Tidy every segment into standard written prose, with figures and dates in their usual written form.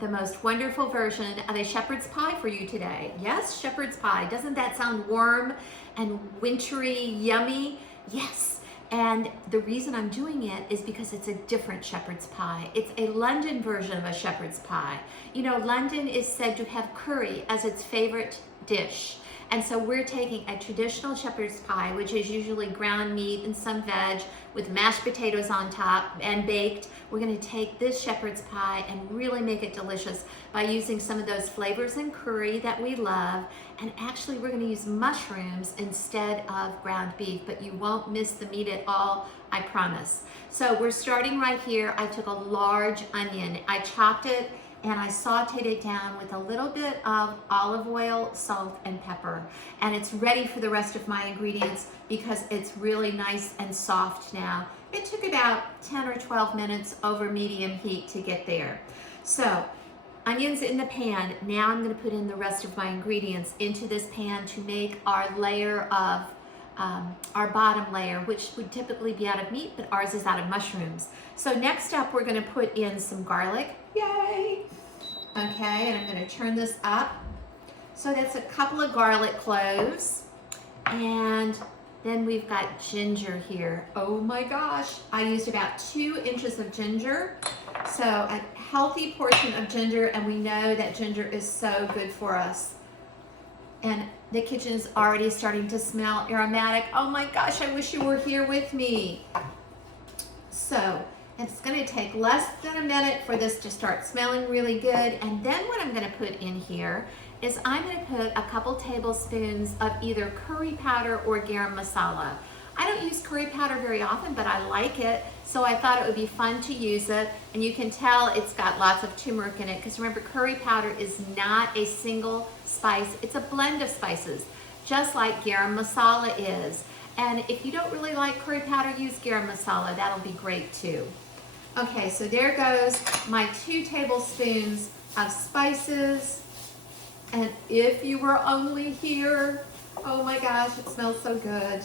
the most wonderful version of a shepherd's pie for you today. Yes, shepherd's pie. Doesn't that sound warm and wintry, yummy? Yes. And the reason I'm doing it is because it's a different shepherd's pie. It's a London version of a shepherd's pie. You know, London is said to have curry as its favorite dish. And so we're taking a traditional shepherd's pie, which is usually ground meat and some veg with mashed potatoes on top and baked. We're gonna take this shepherd's pie and really make it delicious by using some of those flavors in curry that we love. And actually we're gonna use mushrooms instead of ground beef, but you won't miss the meat at all, I promise. So we're starting right here. I took a large onion, I chopped it, and I sauteed it down with a little bit of olive oil, salt, and pepper. And it's ready for the rest of my ingredients because it's really nice and soft now. It took about 10 or 12 minutes over medium heat to get there. So, onions in the pan. Now I'm gonna put in the rest of my ingredients into this pan to make our layer of, our bottom layer, which would typically be out of meat, but ours is out of mushrooms. So next up, we're gonna put in some garlic. Yay! Okay, and I'm gonna turn this up. So that's a couple of garlic cloves. And then we've got ginger here. Oh my gosh, I used about 2 inches of ginger. So a healthy portion of ginger, and we know that ginger is so good for us. And the kitchen's already starting to smell aromatic. Oh my gosh, I wish you were here with me. So it's gonna take less than a minute for this to start smelling really good. And then what I'm gonna put in here is I'm gonna put a couple tablespoons of either curry powder or garam masala. I don't use curry powder very often, but I like it, so I thought it would be fun to use it. And you can tell it's got lots of turmeric in it, because remember, curry powder is not a single spice, it's a blend of spices, just like garam masala is. And if you don't really like curry powder, use garam masala, that'll be great too. Okay, so there goes my 2 tablespoons of spices. And if you were only here, oh my gosh, it smells so good.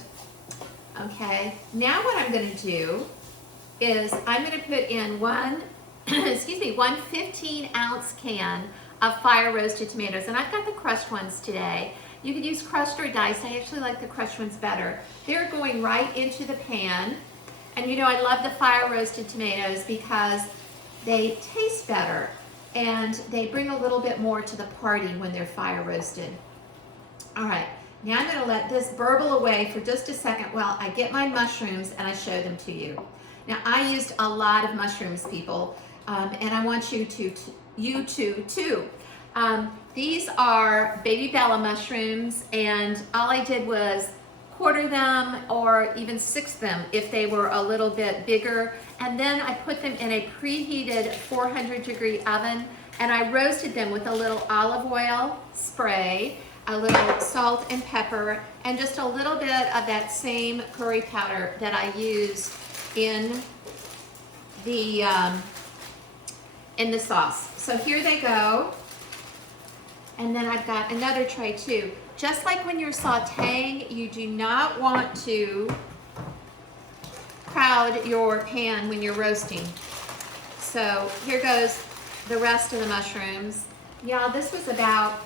Okay, now what I'm gonna do is I'm gonna put in one 15-ounce can of fire roasted tomatoes. And I've got the crushed ones today. You could use crushed or diced. I actually like the crushed ones better. They're going right into the pan. And you know, I love the fire roasted tomatoes because they taste better and they bring a little bit more to the party when they're fire roasted. All right, now I'm gonna let this burble away for just a second while I get my mushrooms and I show them to you. Now, I used a lot of mushrooms, people, and I want you to too. These are baby Bella mushrooms, and all I did was quarter them or even 6 them if they were a little bit bigger. And then I put them in a preheated 400-degree oven, and I roasted them with a little olive oil spray, a little salt and pepper, and just a little bit of that same curry powder that I used in the sauce. So here they go. And then I've got another tray too. Just like when you're sauteing, you do not want to crowd your pan when you're roasting. So here goes the rest of the mushrooms. Yeah, this was about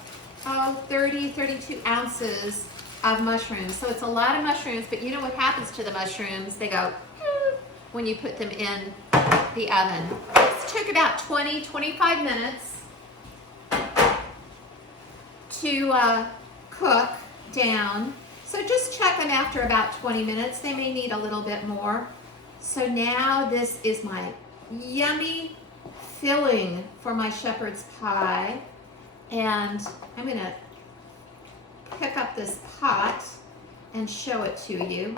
32 ounces of mushrooms. So it's a lot of mushrooms, but you know what happens to the mushrooms? They go when you put them in the oven. This took about 20-25 minutes to cook down. So just check them after about 20 minutes. They may need a little bit more. So now this is my yummy filling for my shepherd's pie. And I'm gonna pick up this pot and show it to you.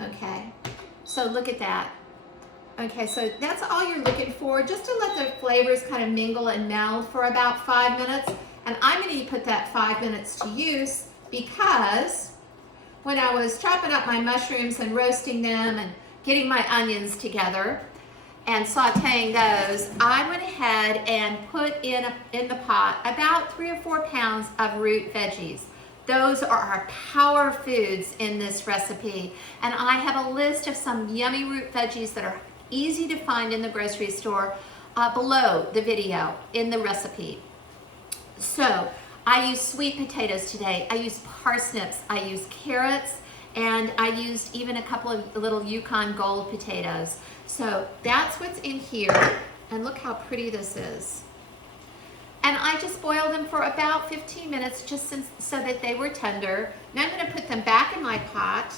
Okay, so look at that. Okay, so that's all you're looking for, just to let the flavors kind of mingle and meld for about 5 minutes. And I'm gonna put that 5 minutes to use because when I was chopping up my mushrooms and roasting them and getting my onions together and sauteing those, I went ahead and put in the pot about 3 or 4 pounds of root veggies. Those are our power foods in this recipe. And I have a list of some yummy root veggies that are easy to find in the grocery store below the video in the recipe. So I use sweet potatoes today. I use parsnips, I use carrots, and I used even a couple of little Yukon Gold potatoes. So that's what's in here, and look how pretty this is. And I just boiled them for about 15 minutes just so that they were tender. Now I'm gonna put them back in my pot,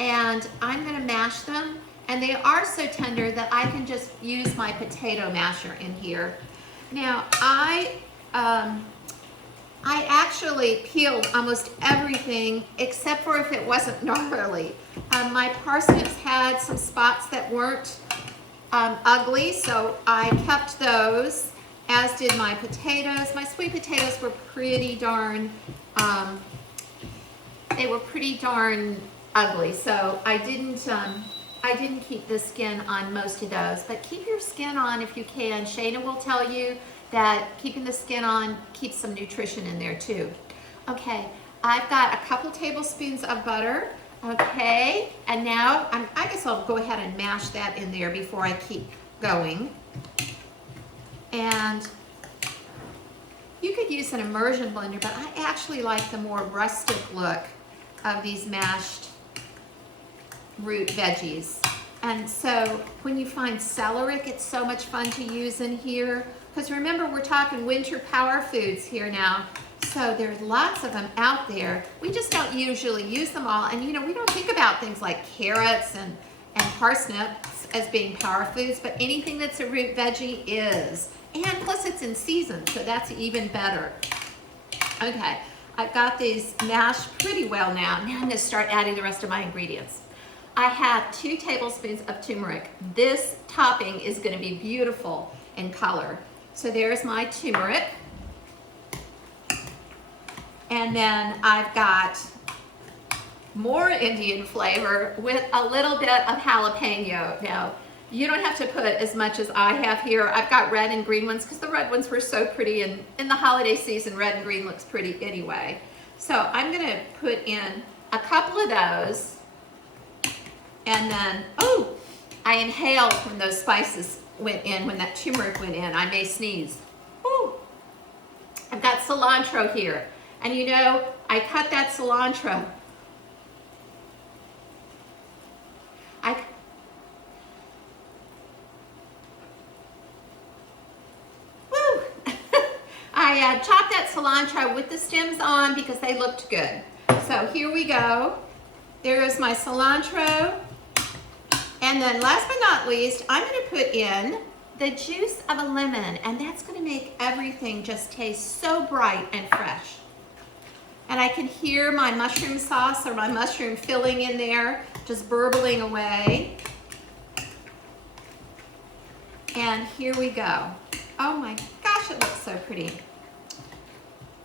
and I'm gonna mash them. And they are so tender that I can just use my potato masher in here. Now I actually peeled almost everything except for if it wasn't gnarly. My parsnips had some spots that weren't ugly, so I kept those, as did my potatoes. My sweet potatoes were pretty darn, they were pretty darn ugly, so I didn't keep the skin on most of those, but keep your skin on if you can. Shayna will tell you that keeping the skin on keeps some nutrition in there too. Okay, I've got a couple tablespoons of butter. Okay, and now I guess I'll go ahead and mash that in there before I keep going. And you could use an immersion blender, but I actually like the more rustic look of these mashed root veggies. And so when you find celery, it's so much fun to use in here, because remember, we're talking winter power foods here now. So there's lots of them out there. We just don't usually use them all. And you know, we don't think about things like carrots and parsnips as being power foods, but anything that's a root veggie is. And plus it's in season, so that's even better. Okay, I've got these mashed pretty well now. Now I'm gonna start adding the rest of my ingredients. I have 2 tablespoons of turmeric. This topping is gonna be beautiful in color. So there's my turmeric. And then I've got more Indian flavor with a little bit of jalapeno. Now, you don't have to put as much as I have here. I've got red and green ones because the red ones were so pretty, and in the holiday season, red and green looks pretty anyway. So I'm gonna put in a couple of those, and then, oh, I inhaled when those spices went in, when that turmeric went in. I may sneeze. Ooh. I've got cilantro here. And you know, I cut that cilantro. I chopped that cilantro with the stems on because they looked good. So here we go. There is my cilantro. And then last but not least, I'm going to put in the juice of a lemon, and that's going to make everything just taste so bright and fresh. And I can hear my mushroom sauce or my mushroom filling in there, just burbling away. And here we go. Oh my gosh, it looks so pretty.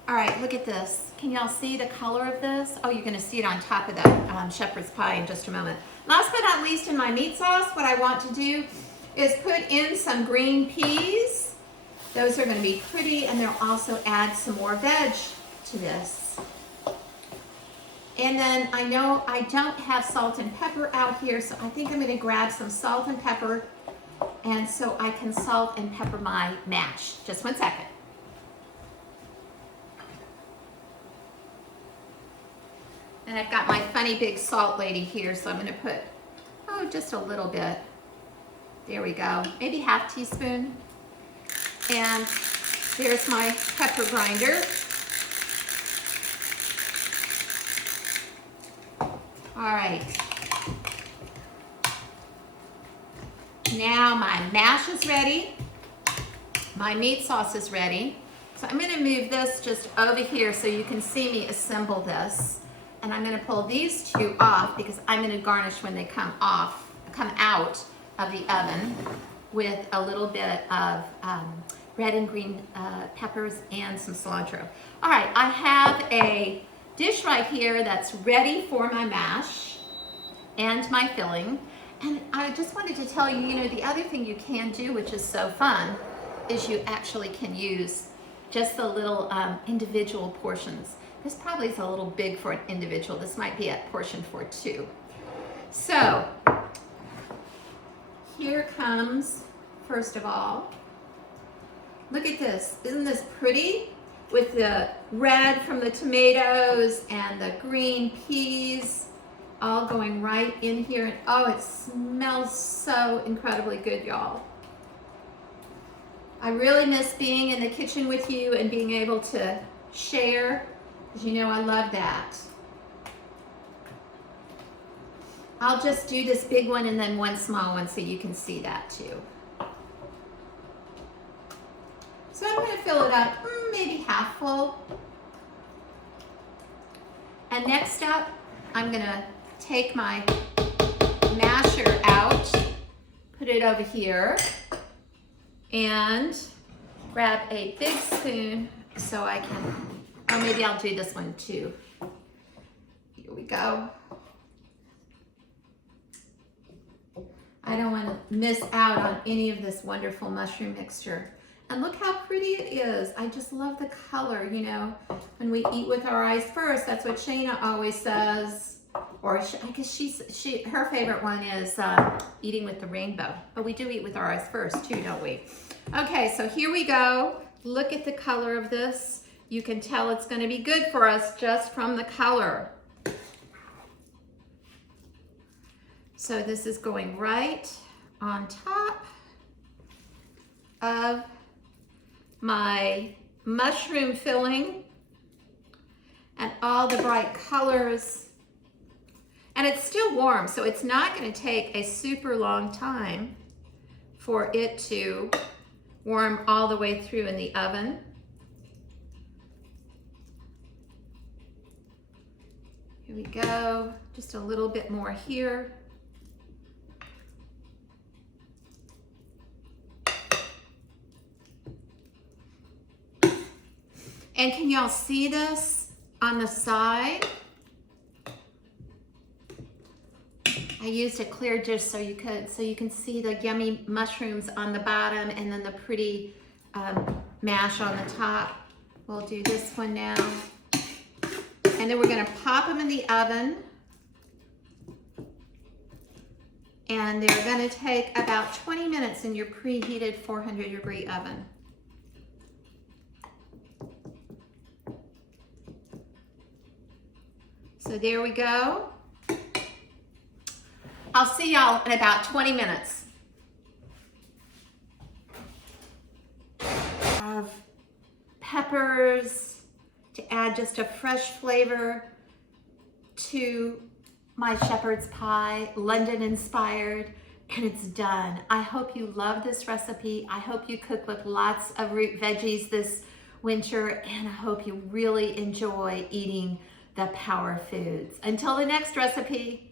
All right, look at this. Can y'all see the color of this? Oh, you're gonna see it on top of that shepherd's pie in just a moment. Last but not least, in my meat sauce, what I want to do is put in some green peas. Those are gonna be pretty, and they'll also add some more veg to this. And then I know I don't have salt and pepper out here, so I think I'm gonna grab some salt and pepper, and so I can salt and pepper my mash. Just one second. And I've got my funny big salt lady here, so I'm gonna put, oh, just a little bit. There we go, maybe half teaspoon. And there's my pepper grinder. All right. Now my mash is ready. My meat sauce is ready. So I'm gonna move this just over here so you can see me assemble this. And I'm gonna pull these 2 off because I'm gonna garnish when they come out of the oven with a little bit of red and green peppers and some cilantro. All right, I have a dish right here that's ready for my mash and my filling. And I just wanted to tell you, you know, the other thing you can do, which is so fun, is you actually can use just the little individual portions. This probably is a little big for an individual. This might be a portion for 2. So here comes, first of all, look at this. Isn't this pretty? With the red from the tomatoes and the green peas all going right in here. And oh, it smells so incredibly good, y'all. I really miss being in the kitchen with you and being able to share, because you know I love that. I'll just do this big one and then one small one so you can see that too. So I'm going to fill it up, maybe half full. And next up, I'm going to take my masher out, put it over here, and grab a big spoon so I can, or maybe I'll do this one too. Here we go. I don't want to miss out on any of this wonderful mushroom mixture. And look how pretty it is. I just love the color, you know. When we eat with our eyes first, that's what Shayna always says. Or I guess her favorite one is eating with the rainbow. But we do eat with our eyes first too, don't we? Okay, so here we go. Look at the color of this. You can tell it's going to be good for us just from the color. So this is going right on top of my mushroom filling and all the bright colors. And it's still warm, so it's not going to take a super long time for it to warm all the way through in the oven. Here we go, just a little bit more here. And can y'all see this on the side? I used a clear dish so you can see the yummy mushrooms on the bottom and then the pretty mash on the top. We'll do this one now. And then we're gonna pop them in the oven. And they're gonna take about 20 minutes in your preheated 400-degree oven. So there we go. I'll see y'all in about 20 minutes. Of peppers to add just a fresh flavor to my shepherd's pie, London inspired, and it's done. I hope you love this recipe. I hope you cook with lots of root veggies this winter, and I hope you really enjoy eating the power foods. Until the next recipe.